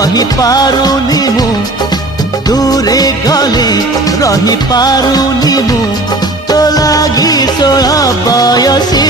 रही पारुनी मु दूरे गले रही पारुनी मु तो लागी 16 बयसी